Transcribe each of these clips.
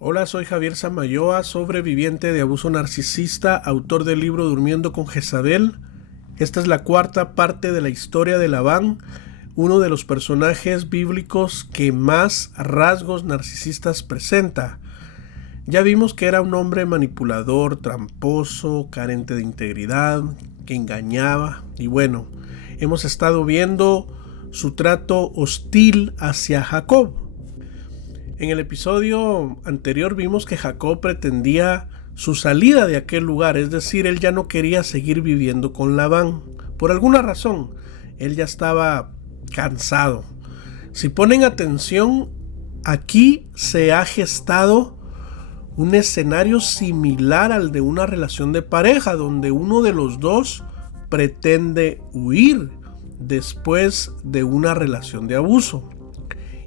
Hola, soy Javier Samayoa, sobreviviente de abuso narcisista, autor del libro Durmiendo con Jezabel. Esta es la cuarta parte de la historia de Labán, uno de los personajes bíblicos que más rasgos narcisistas presenta. Ya vimos que era un hombre manipulador, tramposo, carente de integridad, que engañaba. Y bueno, hemos estado viendo su trato hostil hacia Jacob. En el episodio anterior vimos que Jacob pretendía su salida de aquel lugar, es decir, él ya no quería seguir viviendo con Labán. Por alguna razón, él ya estaba cansado. Si ponen atención, aquí se ha gestado un escenario similar al de una relación de pareja, donde uno de los dos pretende huir después de una relación de abuso.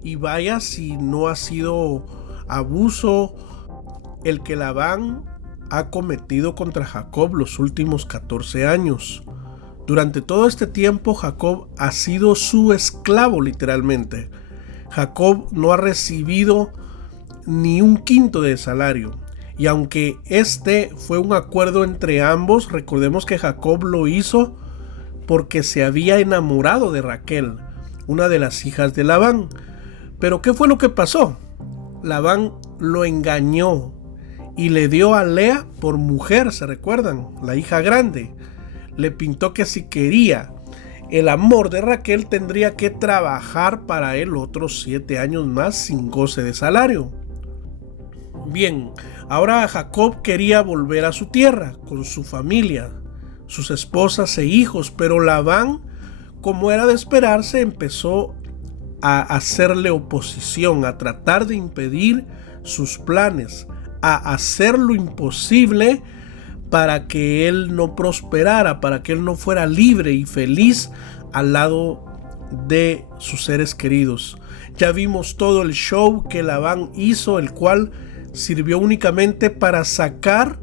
Y vaya si no ha sido abuso el que Labán ha cometido contra Jacob los últimos 14 años. Durante todo este tiempo Jacob ha sido su esclavo literalmente. Jacob no ha recibido ni un quinto de salario. Y aunque este fue un acuerdo entre ambos, recordemos que Jacob lo hizo porque se había enamorado de Raquel, una de las hijas de Labán. Pero ¿qué fue lo que pasó? Labán lo engañó y le dio a Lea por mujer, ¿se recuerdan? La hija grande. Le pintó que si quería el amor de Raquel tendría que trabajar para él otros 7 años más sin goce de salario. Bien, ahora Jacob quería volver a su tierra con su familia, sus esposas e hijos, pero Labán, como era de esperarse, empezó a hacerle oposición, a tratar de impedir sus planes, a hacer lo imposible para que él no prosperara, para que él no fuera libre y feliz al lado de sus seres queridos. Ya vimos todo el show que Labán hizo, el cual sirvió únicamente para sacar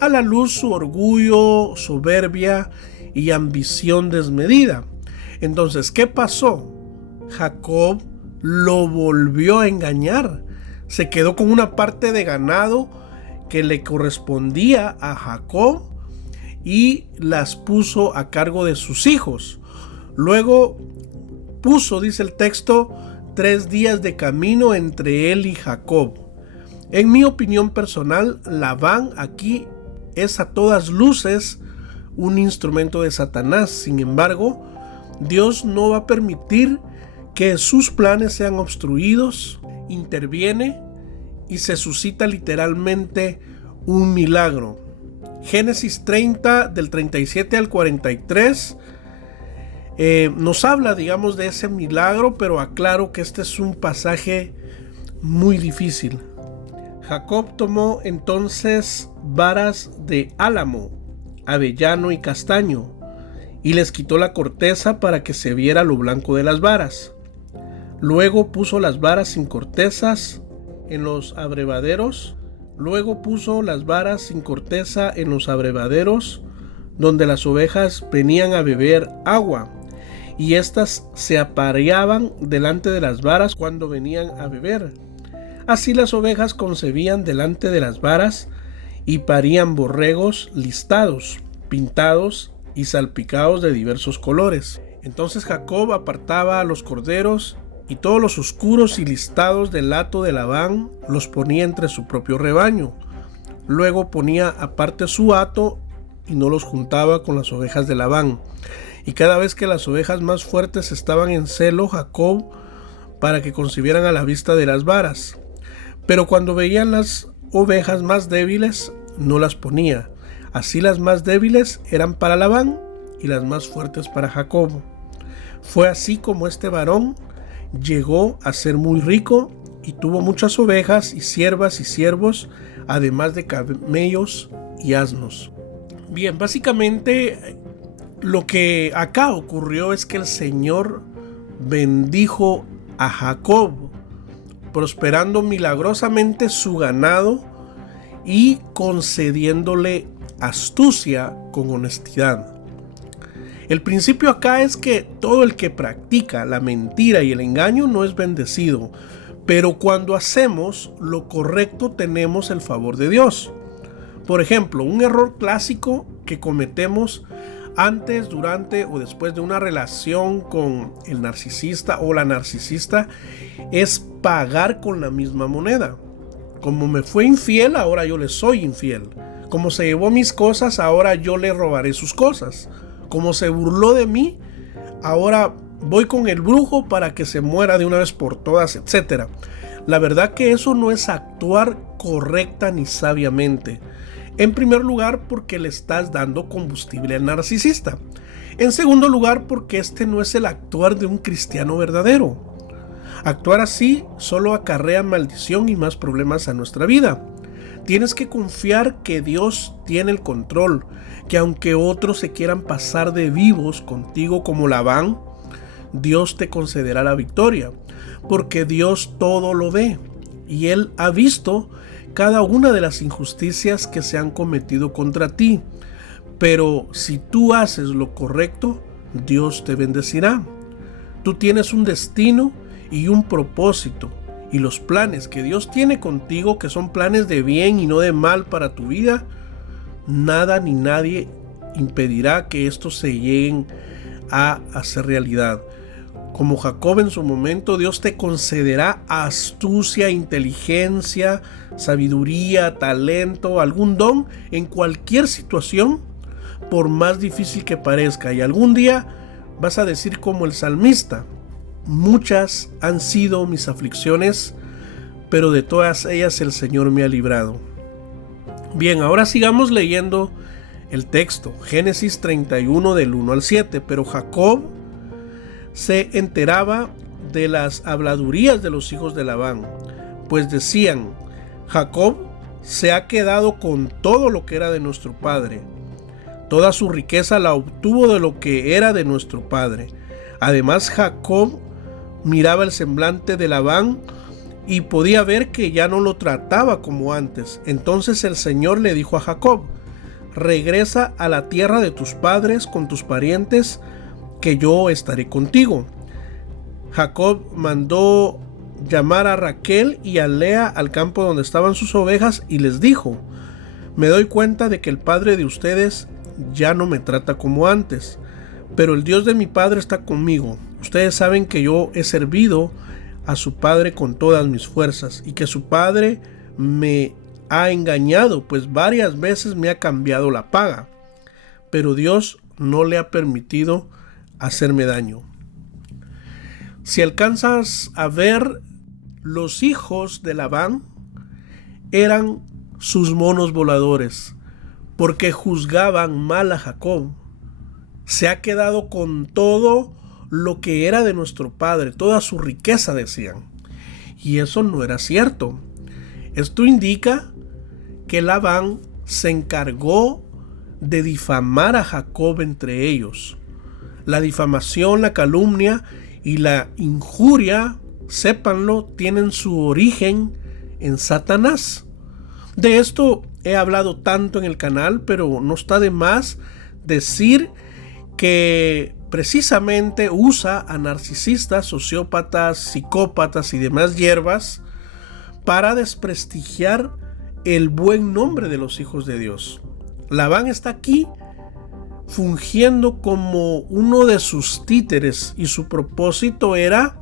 a la luz su orgullo, soberbia y ambición desmedida. Entonces, ¿qué pasó? Jacob lo volvió a engañar. Se quedó con una parte de ganado que le correspondía a Jacob y las puso a cargo de sus hijos. Luego puso, dice el texto, 3 días de camino entre él y Jacob. En mi opinión personal, Labán aquí es a todas luces un instrumento de Satanás. Sin embargo, Dios no va a permitir que sus planes sean obstruidos. Interviene y se suscita literalmente un milagro. Génesis 30 del 37 al 43 nos habla, digamos, de ese milagro, pero aclaro que este es un pasaje muy difícil. Jacob tomó entonces varas de álamo, avellano y castaño, y les quitó la corteza para que se viera lo blanco de las varas. Luego puso las varas sin cortezas en los abrevaderos. Luego puso las varas sin corteza en los abrevaderos donde las ovejas venían a beber agua, y éstas se apareaban delante de las varas cuando venían a beber. Así las ovejas concebían delante de las varas y parían borregos listados, pintados y salpicados de diversos colores. Entonces Jacob apartaba a los corderos y todos los oscuros y listados del hato de Labán los ponía entre su propio rebaño. Luego ponía aparte su hato y no los juntaba con las ovejas de Labán. Y cada vez que las ovejas más fuertes estaban en celo, Jacob para que concibieran a la vista de las varas. Pero cuando veían las ovejas más débiles, no las ponía. Así las más débiles eran para Labán y las más fuertes para Jacob. Fue así como este varón llegó a ser muy rico y tuvo muchas ovejas y siervas y siervos, además de camellos y asnos. Bien, básicamente lo que acá ocurrió es que el Señor bendijo a Jacob, prosperando milagrosamente su ganado y concediéndole astucia con honestidad. El principio acá es que todo el que practica la mentira y el engaño no es bendecido, Pero cuando hacemos lo correcto tenemos el favor de Dios. Por ejemplo, un error clásico que cometemos antes, durante o después de una relación con el narcisista o la narcisista es pagar con la misma moneda. Como me fue infiel, ahora yo le soy infiel. Como se llevó mis cosas, ahora yo le robaré sus cosas. Como se burló de mí, ahora voy con el brujo para que se muera de una vez por todas, etc. La verdad que eso no es actuar correcta ni sabiamente. En primer lugar, porque le estás dando combustible al narcisista. En segundo lugar, porque este no es el actuar de un cristiano verdadero. Actuar así solo acarrea maldición y más problemas a nuestra vida. Tienes que confiar que Dios tiene el control, que aunque otros se quieran pasar de vivos contigo como Labán, Dios te concederá la victoria, porque Dios todo lo ve y Él ha visto cada una de las injusticias que se han cometido contra ti. Pero si tú haces lo correcto, Dios te bendecirá. Tú tienes un destino y un propósito, y los planes que Dios tiene contigo, que son planes de bien y no de mal para tu vida, nada ni nadie impedirá que estos se lleguen a hacer realidad. Como Jacob en su momento, Dios te concederá astucia, inteligencia, sabiduría, talento, algún don en cualquier situación, por más difícil que parezca. Y algún día vas a decir como el salmista: muchas han sido mis aflicciones, pero de todas ellas el Señor me ha librado. Bien, ahora sigamos leyendo el texto. Génesis 31 del 1 al 7. Pero Jacob se enteraba de las habladurías de los hijos de Labán, pues decían: Jacob se ha quedado con todo lo que era de nuestro padre. Toda su riqueza la obtuvo de lo que era de nuestro padre. Además, Jacob miraba el semblante de Labán y podía ver que ya no lo trataba como antes. Entonces el Señor le dijo a Jacob: regresa a la tierra de tus padres con tus parientes, que yo estaré contigo. Jacob mandó llamar a Raquel y a Lea al campo donde estaban sus ovejas y les dijo: me doy cuenta de que el padre de ustedes ya no me trata como antes, pero el Dios de mi padre está conmigo. Ustedes saben que yo he servido a su padre con todas mis fuerzas y que su padre me ha engañado, pues varias veces me ha cambiado la paga, pero Dios no le ha permitido hacerme daño. Si alcanzas a ver, los hijos de Labán eran sus monos voladores, porque juzgaban mal a Jacob. Se ha quedado con todo lo que era de nuestro padre, toda su riqueza, decían. Y eso no era cierto. Esto indica que Labán se encargó de difamar a Jacob entre ellos. La difamación, la calumnia y la injuria, sépanlo, tienen su origen en Satanás. De esto he hablado tanto en el canal, pero no está de más decir que precisamente usa a narcisistas, sociópatas, psicópatas y demás hierbas para desprestigiar el buen nombre de los hijos de Dios. Labán está aquí fungiendo como uno de sus títeres y su propósito era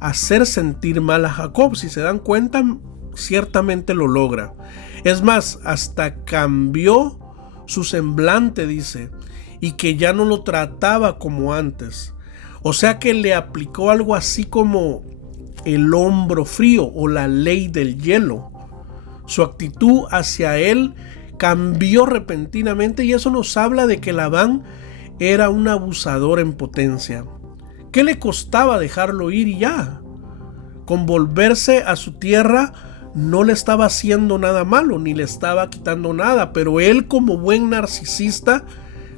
hacer sentir mal a Jacob. Si se dan cuenta, ciertamente lo logra. Es más, hasta cambió su semblante, dice, y que ya no lo trataba como antes. O sea que le aplicó algo así como el hombro frío o la ley del hielo. Su actitud hacia él cambió repentinamente y eso nos habla de que Labán era un abusador en potencia. ¿Qué le costaba dejarlo ir y ya? Con volverse a su tierra no le estaba haciendo nada malo, ni le estaba quitando nada, pero él, como buen narcisista,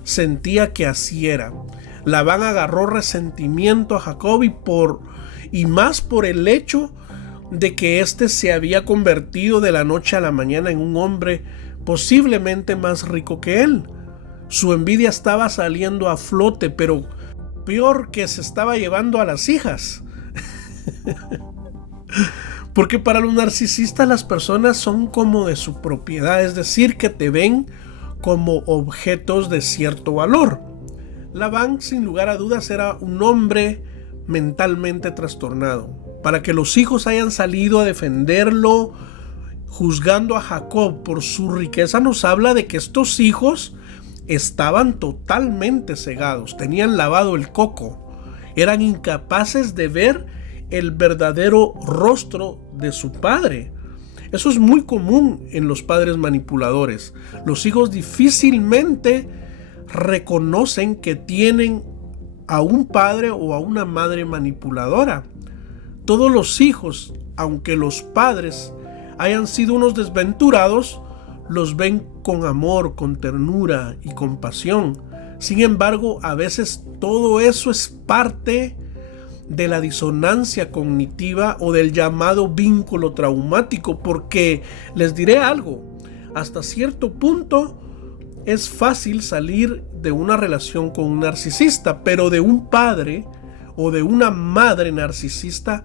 sentía que así era. Labán agarró resentimiento a Jacob y más por el hecho de que éste se había convertido de la noche a la mañana en un hombre posiblemente más rico que él. Su envidia estaba saliendo a flote, pero peor, que se estaba llevando a las hijas. Porque para los narcisistas las personas son como de su propiedad, es decir, que te ven como objetos de cierto valor. Labán, sin lugar a dudas, era un hombre mentalmente trastornado. Para que los hijos hayan salido a defenderlo, juzgando a Jacob por su riqueza, nos habla de que estos hijos estaban totalmente cegados, tenían lavado el coco, eran incapaces de ver el verdadero rostro de su padre. Eso es muy común en los padres manipuladores. Los hijos difícilmente reconocen que tienen a un padre o a una madre manipuladora. Todos los hijos, aunque los padres hayan sido unos desventurados, los ven con amor, con ternura y compasión. Sin embargo, a veces todo eso es parte de la disonancia cognitiva o del llamado vínculo traumático, porque les diré algo, hasta cierto punto es fácil salir de una relación con un narcisista, pero de un padre o de una madre narcisista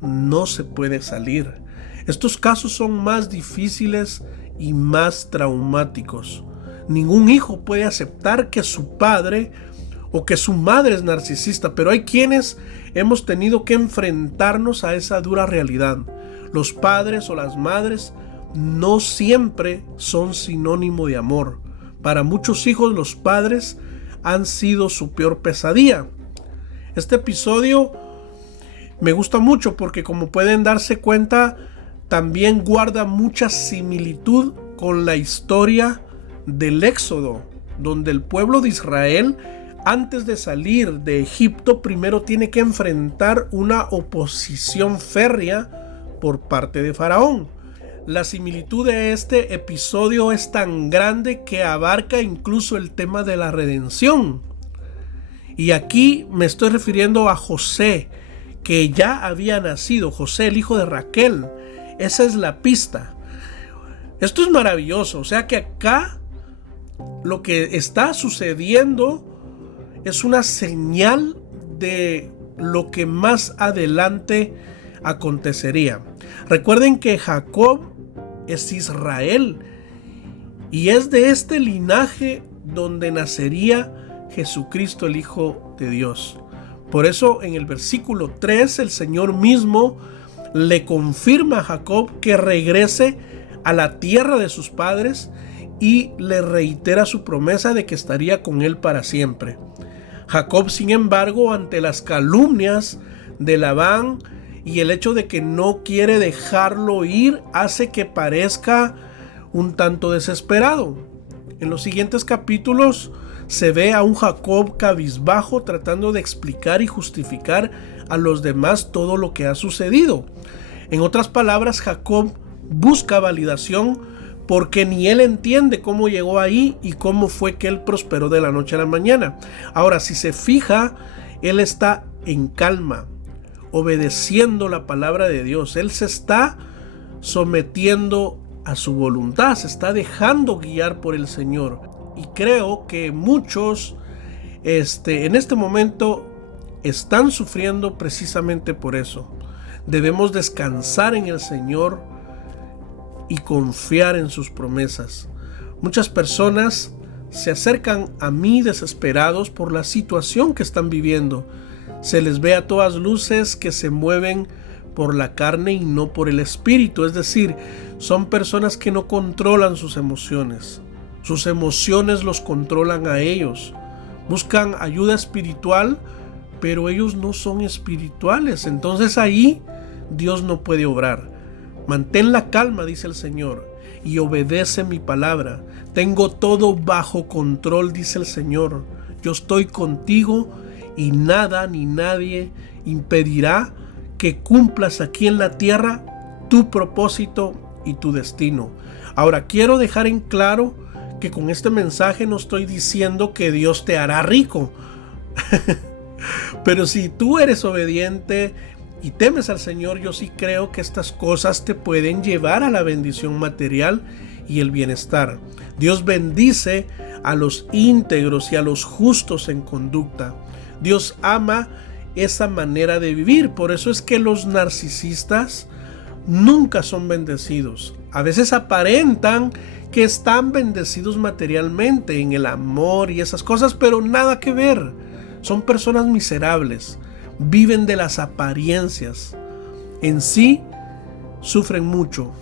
no se puede salir. Estos casos son más difíciles y más traumáticos. Ningún hijo puede aceptar que su padre o que su madre es narcisista, pero hay quienes hemos tenido que enfrentarnos a esa dura realidad. Los padres o las madres no siempre son sinónimo de amor. Para muchos hijos los padres han sido su peor pesadilla. Este episodio me gusta mucho porque, como pueden darse cuenta, también guarda mucha similitud con la historia del Éxodo, donde el pueblo de Israel, antes de salir de Egipto, primero tiene que enfrentar una oposición férrea por parte de Faraón. La similitud de este episodio es tan grande que abarca incluso el tema de la redención. Y aquí me estoy refiriendo a José, que ya había nacido, José, el hijo de Raquel. Esa es la pista. Esto es maravilloso. O sea que acá lo que está sucediendo es una señal de lo que más adelante acontecería. Recuerden que Jacob es Israel y es de este linaje donde nacería Jesucristo, el Hijo de Dios. Por eso en el versículo 3 el Señor mismo le confirma a Jacob que regrese a la tierra de sus padres y le reitera su promesa de que estaría con él para siempre. Jacob, sin embargo, ante las calumnias de Labán y el hecho de que no quiere dejarlo ir, hace que parezca un tanto desesperado. En los siguientes capítulos se ve a un Jacob cabizbajo tratando de explicar y justificar a los demás todo lo que ha sucedido. En otras palabras, Jacob busca validación porque ni él entiende cómo llegó ahí y cómo fue que él prosperó de la noche a la mañana. Ahora, si se fija, él está en calma, obedeciendo la palabra de Dios. Él se está sometiendo a su voluntad, se está dejando guiar por el Señor. Y creo que muchos en este momento están sufriendo precisamente por eso. Debemos descansar en el Señor y confiar en sus promesas. Muchas personas se acercan a mí desesperados por la situación que están viviendo. Se les ve a todas luces que se mueven por la carne y no por el espíritu. Es decir, son personas que no controlan sus emociones. Sus emociones los controlan a ellos. Buscan ayuda espiritual, pero ellos no son espirituales. Entonces ahí Dios no puede obrar. Mantén la calma, dice el Señor, y obedece mi palabra. Tengo todo bajo control, dice el Señor. Yo estoy contigo y nada ni nadie impedirá que cumplas aquí en la tierra tu propósito y tu destino. Ahora, quiero dejar en claro que con este mensaje no estoy diciendo que Dios te hará rico. Pero si tú eres obediente y temes al Señor, yo sí creo que estas cosas te pueden llevar a la bendición material y el bienestar. Dios bendice a los íntegros y a los justos en conducta. Dios ama esa manera de vivir. Por eso es que los narcisistas nunca son bendecidos. A veces aparentan que están bendecidos materialmente en el amor y esas cosas, pero nada que ver. Son personas miserables, viven de las apariencias. En sí, sufren mucho.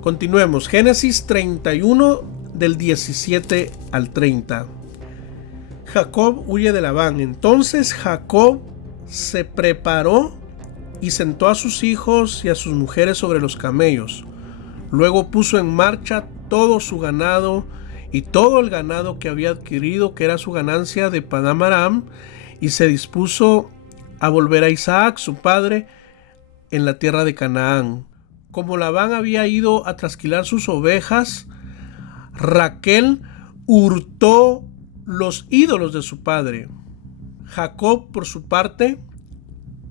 Continuemos. Génesis 31 del 17 al 30. Jacob huye de Labán. Entonces Jacob se preparó y sentó a sus hijos y a sus mujeres sobre los camellos. Luego puso en marcha todo su ganado y todo el ganado que había adquirido, que era su ganancia de Padán Aram, y se dispuso a volver a Isaac, su padre, en la tierra de Canaán. Como Labán había ido a trasquilar sus ovejas, Raquel hurtó los ídolos de su padre. Jacob, por su parte,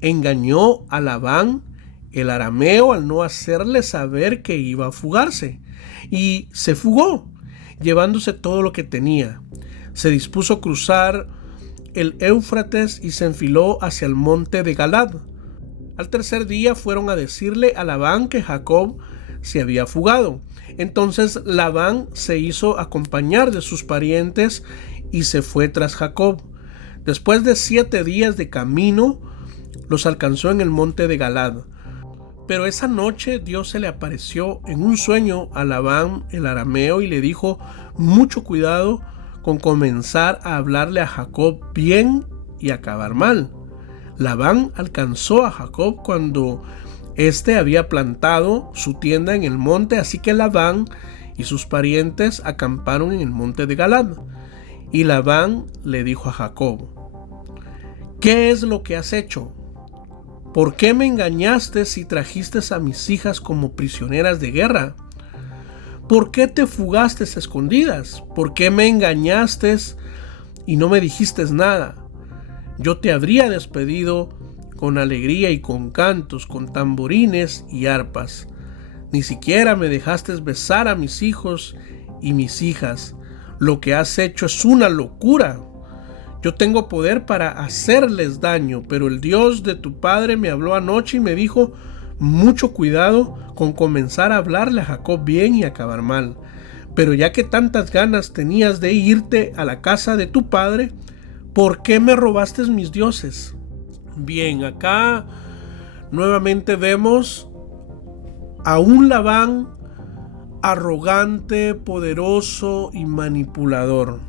engañó a Labán, el arameo, al no hacerle saber que iba a fugarse, y se fugó, llevándose todo lo que tenía. Se dispuso a cruzar el Éufrates y se enfiló hacia el monte de Galad. Al tercer día fueron a decirle a Labán que Jacob se había fugado. Entonces Labán se hizo acompañar de sus parientes y se fue tras Jacob. Después de 7 días de camino, los alcanzó en el monte de Galad. Pero esa noche Dios se le apareció en un sueño a Labán el arameo y le dijo: mucho cuidado con comenzar a hablarle a Jacob bien y acabar mal. Labán alcanzó a Jacob cuando éste había plantado su tienda en el monte, así que Labán y sus parientes acamparon en el monte de Galad. Y Labán le dijo a Jacob: ¿qué es lo que has hecho? ¿Por qué me engañaste y trajiste a mis hijas como prisioneras de guerra? ¿Por qué te fugaste a escondidas? ¿Por qué me engañaste y no me dijiste nada? Yo te habría despedido con alegría y con cantos, con tamborines y arpas. Ni siquiera me dejaste besar a mis hijos y mis hijas. Lo que has hecho es una locura. Yo tengo poder para hacerles daño, pero el Dios de tu padre me habló anoche y me dijo: mucho cuidado con comenzar a hablarle a Jacob bien y acabar mal. Pero ya que tantas ganas tenías de irte a la casa de tu padre, ¿por qué me robaste mis dioses? Bien, acá nuevamente vemos a un Labán arrogante, poderoso y manipulador.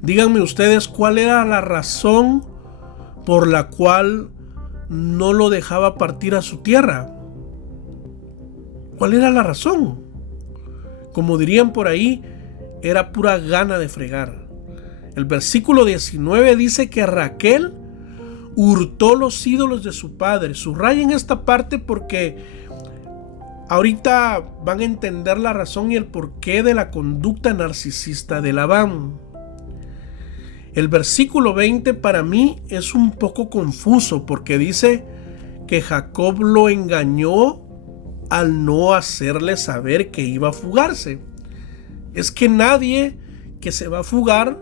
Díganme ustedes cuál era la razón por la cual no lo dejaba partir a su tierra. ¿Cuál era la razón? Como dirían por ahí, era pura gana de fregar. El versículo 19 dice que Raquel hurtó los ídolos de su padre. Subrayen esta parte porque ahorita van a entender la razón y el porqué de la conducta narcisista de Labán. El versículo 20 para mí es un poco confuso porque dice que Jacob lo engañó al no hacerle saber que iba a fugarse. Es que nadie que se va a fugar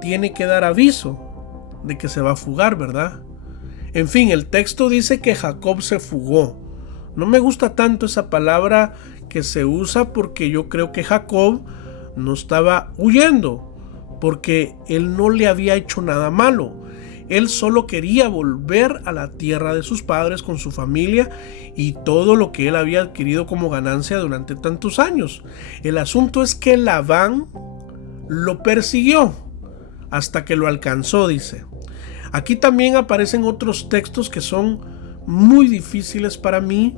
tiene que dar aviso de que se va a fugar, ¿verdad? En fin, el texto dice que Jacob se fugó. No me gusta tanto esa palabra que se usa porque yo creo que Jacob no estaba huyendo, porque él no le había hecho nada malo. Él solo quería volver a la tierra de sus padres con su familia y todo lo que él había adquirido como ganancia durante tantos años. El asunto es que Labán lo persiguió hasta que lo alcanzó, dice. Aquí también aparecen otros textos que son muy difíciles para mí,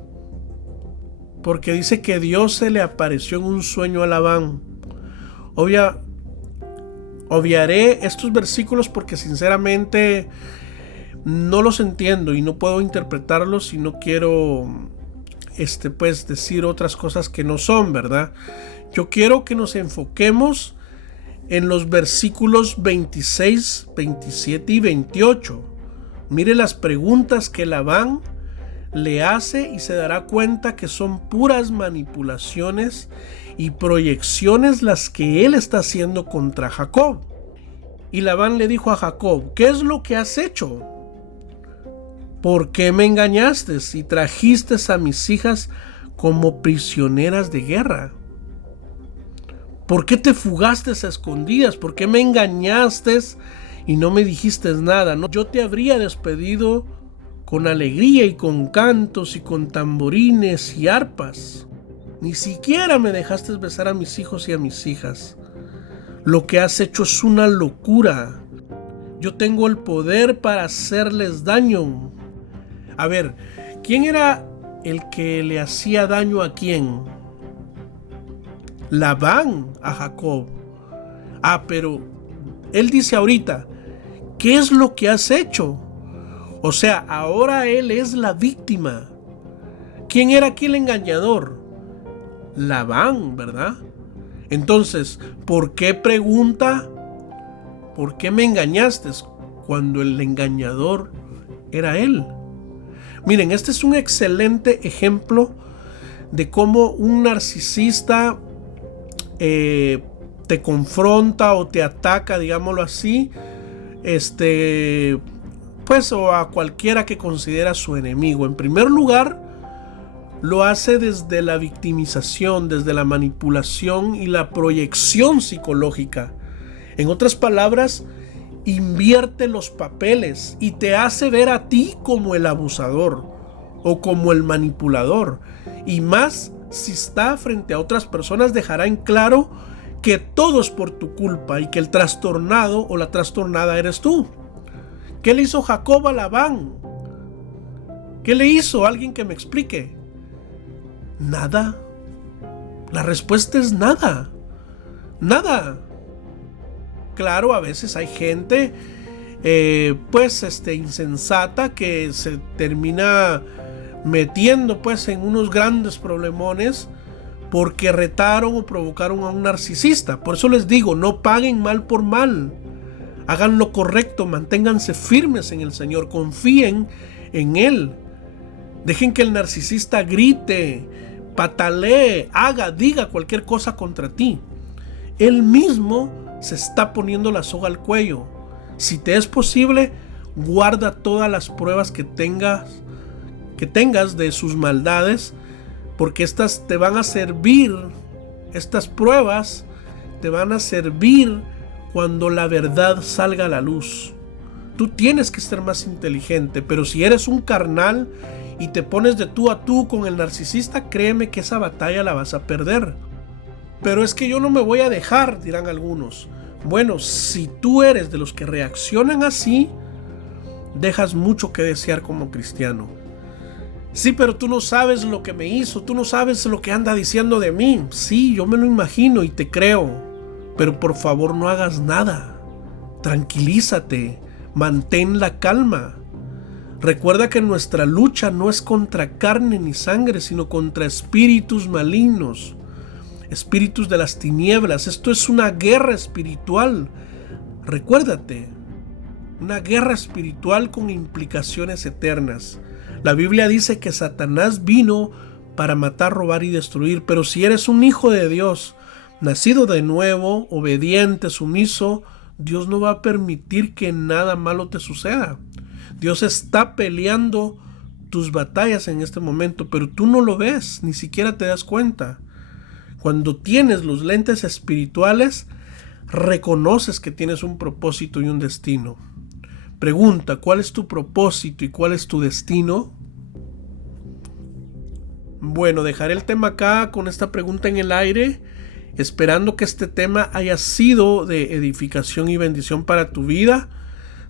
porque dice que Dios se le apareció en un sueño a Labán. Obviaré estos versículos porque sinceramente no los entiendo y no puedo interpretarlos y no quiero pues decir otras cosas que no son, ¿verdad? Yo quiero que nos enfoquemos en los versículos 26, 27 y 28. Mire las preguntas que Labán le hace y se dará cuenta que son puras manipulaciones y proyecciones las que él está haciendo contra Jacob. Y Labán le dijo a Jacob: ¿qué es lo que has hecho? ¿Por qué me engañaste y trajiste a mis hijas como prisioneras de guerra? ¿Por qué te fugaste a escondidas? ¿Por qué me engañaste y no me dijiste nada? No, yo te habría despedido con alegría y con cantos y con tamborines y arpas. Ni siquiera me dejaste besar a mis hijos y a mis hijas. Lo que has hecho es una locura. Yo tengo el poder para hacerles daño. A ver, ¿quién era el que le hacía daño a quién? Labán a Jacob. Pero él dice ahorita, ¿qué es lo que has hecho? O sea, ahora él es la víctima. ¿Quién era aquí el engañador? Labán, ¿verdad? Entonces, ¿por qué pregunta? ¿Por qué me engañaste? Cuando el engañador era él. Miren, este es un excelente ejemplo de cómo un narcisista te confronta o te ataca, digámoslo así, pues, o a cualquiera que considera su enemigo. En primer lugar, lo hace desde la victimización, desde la manipulación y la proyección psicológica. En otras palabras, invierte los papeles y te hace ver a ti como el abusador o como el manipulador. Y más si está frente a otras personas, dejará en claro que todo es por tu culpa y que el trastornado o la trastornada eres tú. ¿Qué le hizo Jacob a Labán? ¿Qué le hizo? Alguien que me explique. Nada. La respuesta es nada. Nada. Claro, a veces hay gente insensata que se termina metiendo pues en unos grandes problemones porque retaron o provocaron a un narcisista. Por eso les digo, no paguen mal por mal. Hagan lo correcto, manténganse firmes en el Señor, confíen en Él. Dejen que el narcisista grite, patalee, diga cualquier cosa contra ti. Él mismo se está poniendo la soga al cuello. Si te es posible, guarda todas las pruebas que tengas de sus maldades, porque estas te van a servir, estas pruebas te van a servir cuando la verdad salga a la luz. Tú tienes que ser más inteligente, pero si eres un carnal y te pones de tú a tú con el narcisista, créeme que esa batalla la vas a perder. Pero es que yo no me voy a dejar, dirán algunos. Bueno, si tú eres de los que reaccionan así, dejas mucho que desear como cristiano. Sí, pero tú no sabes lo que me hizo, tú no sabes lo que anda diciendo de mí. Sí, yo me lo imagino y te creo, pero por favor no hagas nada. Tranquilízate, mantén la calma. Recuerda que nuestra lucha no es contra carne ni sangre, sino contra espíritus malignos, espíritus de las tinieblas. Esto es una guerra espiritual. Recuérdate, una guerra espiritual con implicaciones eternas. La Biblia dice que Satanás vino para matar, robar y destruir, pero si eres un hijo de Dios, nacido de nuevo, obediente, sumiso, Dios no va a permitir que nada malo te suceda. Dios está peleando tus batallas en este momento, pero tú no lo ves, ni siquiera te das cuenta. Cuando tienes los lentes espirituales, reconoces que tienes un propósito y un destino. Pregunta, ¿cuál es tu propósito y cuál es tu destino? Bueno, dejaré el tema acá con esta pregunta en el aire, esperando que este tema haya sido de edificación y bendición para tu vida.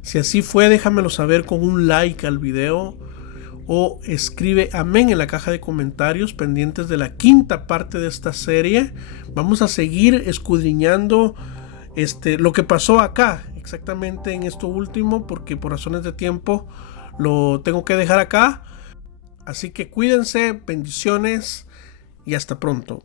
Si así fue, déjamelo saber con un like al video o escribe amén en la caja de comentarios, pendientes de la quinta parte de esta serie. Vamos a seguir escudriñando lo que pasó acá, exactamente en esto último, porque por razones de tiempo lo tengo que dejar acá. Así que cuídense, bendiciones y hasta pronto.